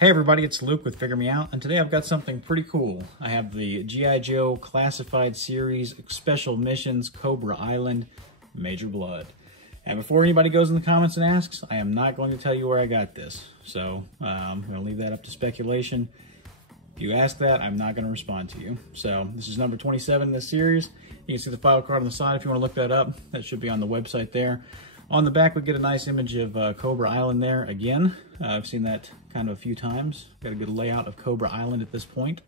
Hey everybody, it's Luke with Figure Me Out, and today I've got something pretty cool. I have the G.I. Joe Classified Series Special Missions Cobra Island Major Bludd. And before anybody goes in the comments and asks, I am not going to tell you where I got this. So I'm going to leave that up to speculation. If you ask that, I'm not going to respond to you. So this is number 27 in this series. You can see the file card on the side if you want to look that up. That should be on the website there. On the back, we get a nice image of Cobra Island there again. I've seen that kind of a few times. Got a good layout of Cobra Island at this point.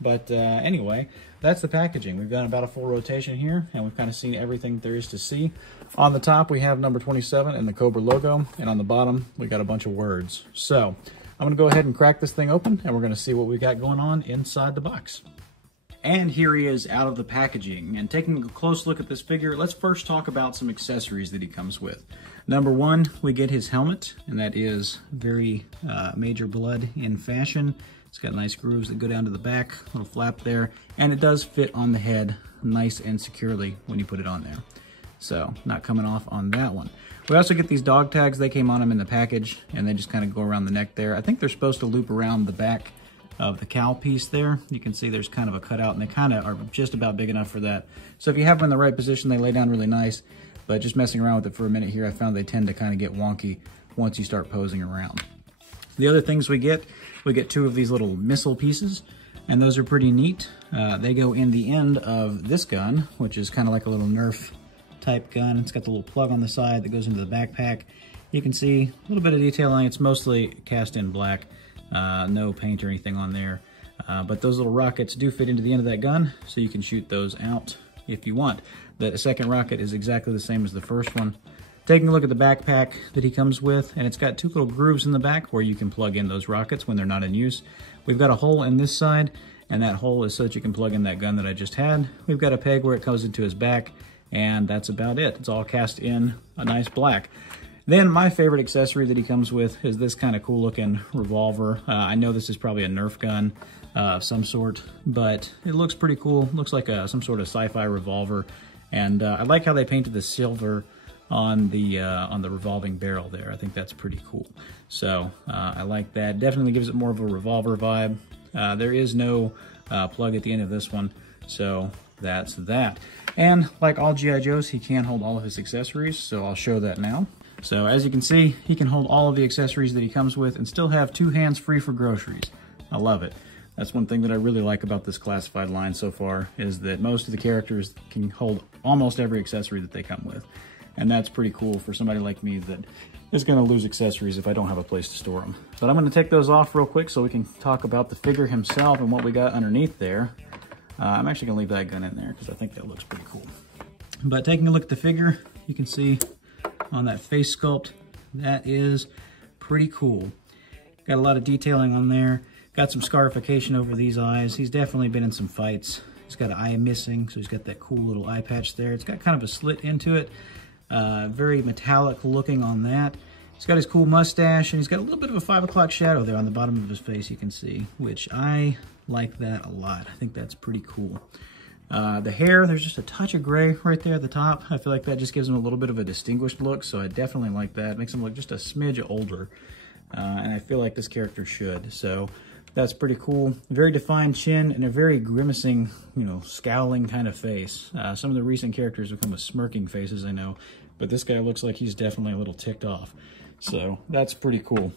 But anyway, that's the packaging. We've done about a full rotation here, and we've kind of seen everything there is to see. On the top, we have number 27 and the Cobra logo, and on the bottom, we got a bunch of words. So I'm going to go ahead and crack this thing open, and we're going to see what we got going on inside the box. And here he is out of the packaging. And taking a close look at this figure, let's first talk about some accessories that he comes with. Number one, we get his helmet, and that is very Major Bludd in fashion. It's got nice grooves that go down to the back, little flap there, and it does fit on the head nice and securely when you put it on there. So, not coming off on that one. We also get these dog tags. They came on them in the package, and they just kind of go around the neck there. I think they're supposed to loop around the back of the cowl piece there. You can see there's kind of a cutout, and they kind of are just about big enough for that. So if you have them in the right position, they lay down really nice, but just messing around with it for a minute here, I found they tend to kind of get wonky once you start posing around. The other things we get two of these little missile pieces, and those are pretty neat. They go in the end of this gun, which is kind of like a little Nerf type gun. It's got the little plug on the side that goes into the backpack. You can see a little bit of detailing. It's mostly cast in black. No paint or anything on there, but those little rockets do fit into the end of that gun, so you can shoot those out if you want. The second rocket is exactly the same as the first one. Taking a look at the backpack that he comes with, and it's got two little grooves in the back where you can plug in those rockets when they're not in use. We've got a hole in this side, and that hole is so that you can plug in that gun that I just had. We've got a peg where it goes into his back, and that's about it. It's all cast in a nice black. Then my favorite accessory that he comes with is this kind of cool looking revolver. I know this is probably a Nerf gun of some sort, but it looks pretty cool. It looks like some sort of sci-fi revolver. And I like how they painted the silver on the revolving barrel there. I think that's pretty cool. So I like that. Definitely gives it more of a revolver vibe. There is no plug at the end of this one, so that's that. And like all G.I. Joes, he can hold all of his accessories, so I'll show that now. So as you can see, he can hold all of the accessories that he comes with and still have two hands free for groceries. I love it. That's one thing that I really like about this classified line so far, is that most of the characters can hold almost every accessory that they come with. And that's pretty cool for somebody like me that is going to lose accessories if I don't have a place to store them. But I'm going to take those off real quick so we can talk about the figure himself and what we got underneath there. I'm actually going to leave that gun in there because I think that looks pretty cool. But taking a look at the figure, you can see on that face sculpt, that is pretty cool. Got a lot of detailing on there. Got some scarification over these eyes. He's definitely been in some fights. He's got an eye missing, so he's got that cool little eye patch there. It's got kind of a slit into it. Very metallic looking on that. He's got his cool mustache, and he's got a little bit of a 5 o'clock shadow there on the bottom of his face, you can see, which I like that a lot. I think that's pretty cool. The hair, there's just a touch of gray right there at the top. I feel like that just gives him a little bit of a distinguished look, so I definitely like that. It makes him look just a smidge older, and I feel like this character should. So that's pretty cool. Very defined chin and a very grimacing, scowling kind of face. Some of the recent characters have come with smirking faces, I know, but this guy looks like he's definitely a little ticked off. So that's pretty cool.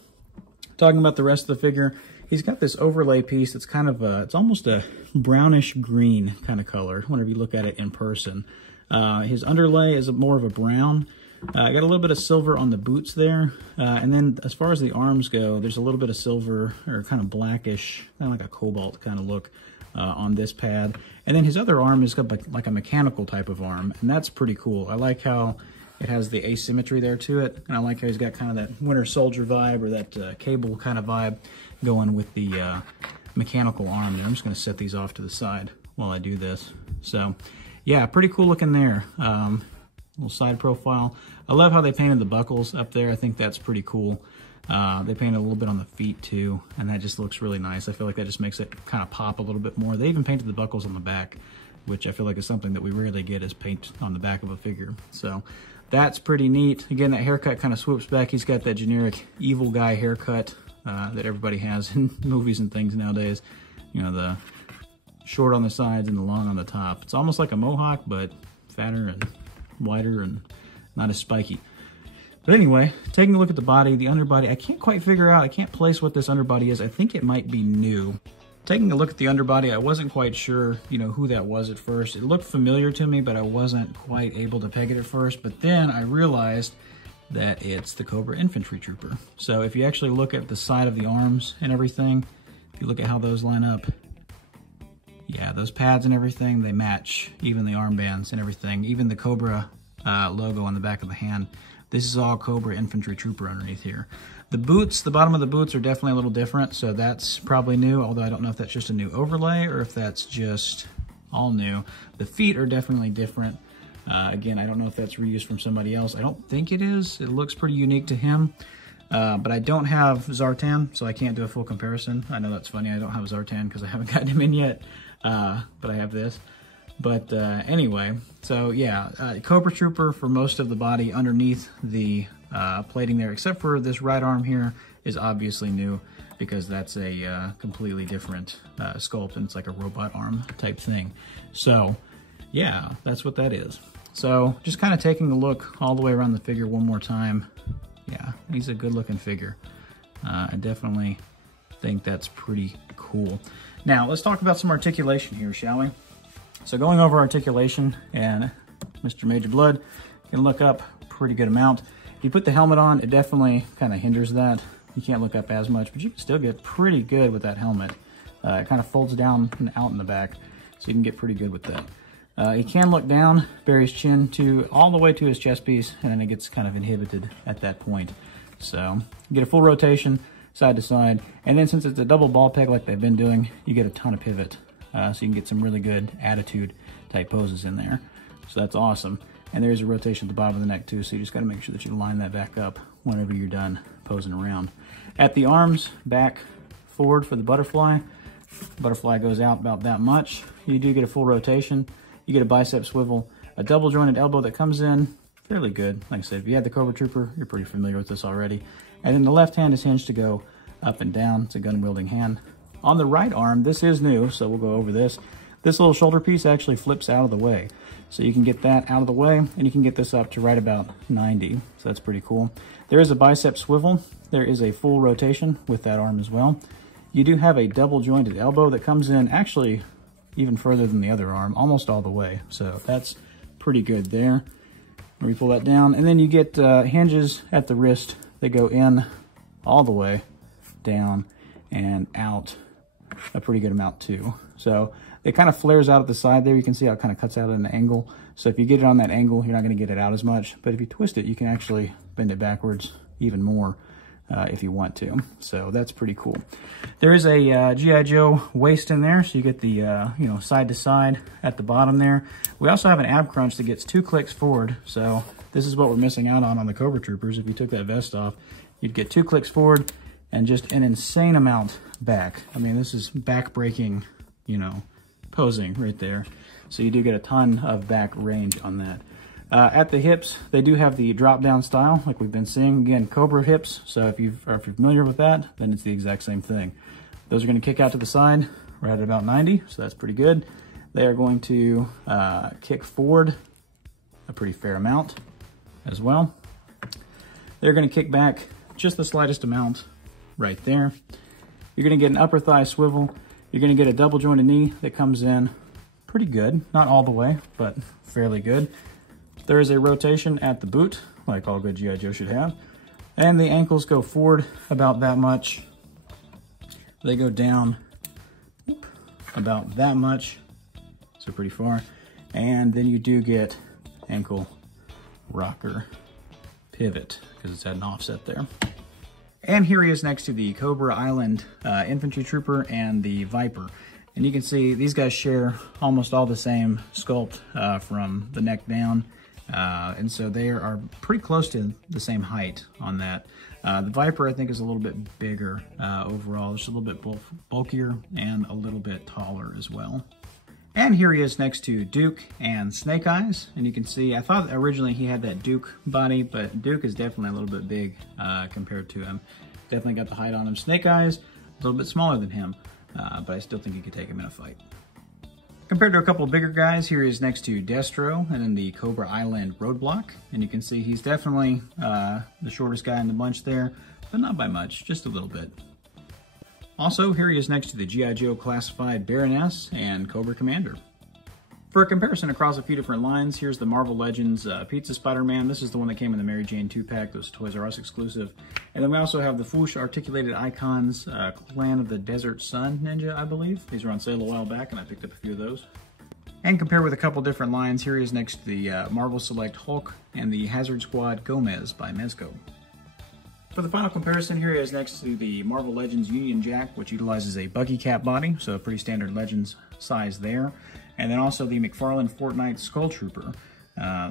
Talking about the rest of the figure, he's got this overlay piece that's kind of it's almost a brownish green kind of color whenever you look at it in person. His underlay is more of a brown. Got a little bit of silver on the boots there. And then as far as the arms go, there's a little bit of silver or kind of blackish, kind of like a cobalt kind of look on this pad. And then his other arm is got like a mechanical type of arm, and that's pretty cool. I like how it has the asymmetry there to it, and I like how he's got kind of that Winter Soldier vibe or that cable kind of vibe going with the mechanical arm there. I'm just going to set these off to the side while I do this. So yeah, pretty cool looking there. Little side profile. I love how they painted the buckles up there. I think that's pretty cool. They painted a little bit on the feet too, and that just looks really nice. I feel like that just makes it kind of pop a little bit more. They even painted the buckles on the back, which I feel like is something that we rarely get as paint on the back of a figure. So that's pretty neat. Again, that haircut kind of swoops back. He's got that generic evil guy haircut that everybody has in movies and things nowadays. You know, the short on the sides and the long on the top. It's almost like a mohawk, but fatter and wider and not as spiky. But anyway, taking a look at the body, the underbody, I can't quite figure out, I can't place what this underbody is. I think it might be new. Taking a look at the underbody, I wasn't quite sure, you know, who that was at first. It looked familiar to me, but I wasn't quite able to peg it at first. But then I realized that it's the Cobra Infantry Trooper. So if you actually look at the side of the arms and everything, if you look at how those line up, yeah, those pads and everything, they match, even the armbands and everything, even the Cobra logo on the back of the hand. This is all Cobra Infantry Trooper underneath here. The boots, the bottom of the boots are definitely a little different, so that's probably new, although I don't know if that's just a new overlay or if that's just all new. The feet are definitely different. Again, I don't know if that's reused from somebody else. I don't think it is. It looks pretty unique to him. But I don't have Zartan, so I can't do a full comparison. I know that's funny, I don't have Zartan because I haven't gotten him in yet, but I have this. But anyway, so yeah, Cobra Trooper for most of the body underneath the plating there, except for this right arm here is obviously new because that's a completely different sculpt, and it's like a robot arm type thing. So yeah, that's what that is. So just kind of taking a look all the way around the figure one more time. Yeah, he's a good looking figure. I definitely think that's pretty cool. Now let's talk about some articulation here, shall we? So going over articulation, and Mr. Major Bludd can look up pretty good amount. If you put the helmet on, it definitely kind of hinders that. You can't look up as much, but you can still get pretty good with that helmet. It kind of folds down and out in the back, so you can get pretty good with that. He can look down, bury his chin to all the way to his chest piece, and then it gets kind of inhibited at that point. So you get a full rotation, side to side, and then since it's a double ball peg like they've been doing, you get a ton of pivot. So you can get some really good attitude type poses in there. So that's awesome. And there's a rotation at the bottom of the neck too, so you just gotta make sure that you line that back up whenever you're done posing around. At the arms, back forward for the butterfly. Butterfly goes out about that much. You do get a full rotation. You get a bicep swivel, a double jointed elbow that comes in fairly good. Like I said, if you had the Cobra Trooper, you're pretty familiar with this already. And then the left hand is hinged to go up and down. It's a gun wielding hand. On the right arm, this is new, so we'll go over this. This little shoulder piece actually flips out of the way. So you can get that out of the way, and you can get this up to right about 90. So that's pretty cool. There is a bicep swivel. There is a full rotation with that arm as well. You do have a double jointed elbow that comes in actually even further than the other arm, almost all the way. So that's pretty good there. We pull that down, and then you get hinges at the wrist that go in all the way, down, and out a pretty good amount too. So it kind of flares out at the side there. You can see how it kind of cuts out at an angle. So if you get it on that angle, you're not going to get it out as much. But if you twist it, you can actually bend it backwards even more if you want to. So that's pretty cool. There is a G.I. Joe waist in there, so you get the you know, side to side at the bottom there. We also have an ab crunch that gets 2 clicks forward. So this is what we're missing out on the Cobra Troopers. If you took that vest off, you'd get 2 clicks forward and just an insane amount back. I mean, this is back-breaking, you know, posing right there. So you do get a ton of back range on that. At the hips, they do have the drop-down style, like we've been seeing. Again, Cobra hips, so if you're familiar with that, then it's the exact same thing. Those are going to kick out to the side right at about 90, so that's pretty good. They are going to kick forward a pretty fair amount as well. They're going to kick back just the slightest amount right there. You're going to get an upper thigh swivel. You're going to get a double jointed knee that comes in pretty good. Not all the way, but fairly good. There is a rotation at the boot, like all good G.I. Joe should have. And the ankles go forward about that much. They go down about that much, so pretty far. And then you do get ankle rocker pivot, because it's at an offset there. And here he is next to the Cobra Island Infantry Trooper and the Viper. And you can see these guys share almost all the same sculpt from the neck down. And so they are pretty close to the same height on that. The Viper, I think, is a little bit bigger overall. It's a little bit bulkier and a little bit taller as well. And here he is next to Duke and Snake Eyes. And you can see, I thought originally he had that Duke body, but Duke is definitely a little bit big compared to him. Definitely got the height on him. Snake Eyes, a little bit smaller than him, but I still think you could take him in a fight. Compared to a couple of bigger guys, here he is next to Destro and then the Cobra Island Roadblock. And you can see he's definitely the shortest guy in the bunch there, but not by much, just a little bit. Also, here he is next to the G.I. Joe Classified Baroness and Cobra Commander. For a comparison across a few different lines, here's the Marvel Legends Pizza Spider-Man. This is the one that came in the Mary Jane 2-pack, that was Toys R Us exclusive. And then we also have the Foosh Articulated Icons Clan of the Desert Sun Ninja, I believe. These were on sale a while back, and I picked up a few of those. And compare with a couple different lines, here he is next to the Marvel Select Hulk and the Hazard Squad Gomez by Mezco. For the final comparison, here he is next to the Marvel Legends Union Jack, which utilizes a buggy cap body, so a pretty standard Legends size there. And then also the McFarlane Fortnite Skull Trooper,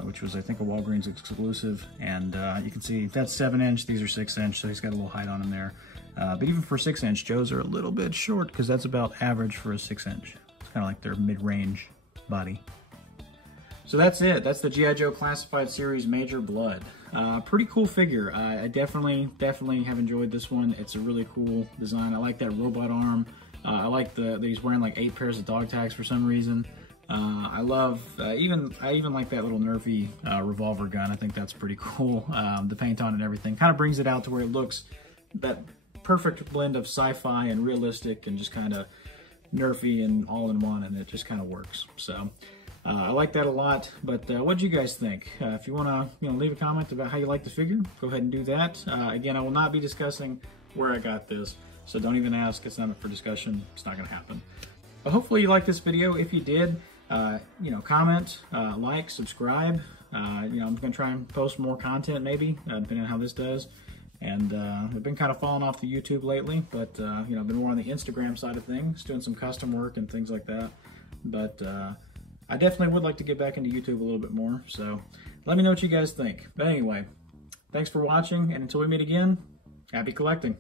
which was, I think, a Walgreens exclusive. And you can see that's 7-inch, these are 6-inch, so he's got a little height on him there. But even for 6-inch, Joes are a little bit short because that's about average for a 6-inch. It's kind of like their mid-range body. So that's it. That's the G.I. Joe Classified Series Major Bludd. Pretty cool figure. I definitely have enjoyed this one. It's a really cool design. I like that robot arm. I like that he's wearing like 8 pairs of dog tags for some reason. I love, I even like that little Nerfy revolver gun. I think that's pretty cool. The paint on and everything kind of brings it out to where it looks that perfect blend of sci-fi and realistic and just kind of Nerfy and all in one, and it just kind of works. So I like that a lot. But what do you guys think? If you want to leave a comment about how you like the figure, go ahead and do that. Again, I will not be discussing where I got this, so don't even ask. It's not up for discussion. It's not going to happen. But hopefully you liked this video. If you did, comment, like, subscribe. I'm going to try and post more content maybe, depending on how this does. And I've been kind of falling off the YouTube lately, but I've been more on the Instagram side of things, doing some custom work and things like that. But I definitely would like to get back into YouTube a little bit more, so let me know what you guys think. But anyway, thanks for watching, and until we meet again, happy collecting.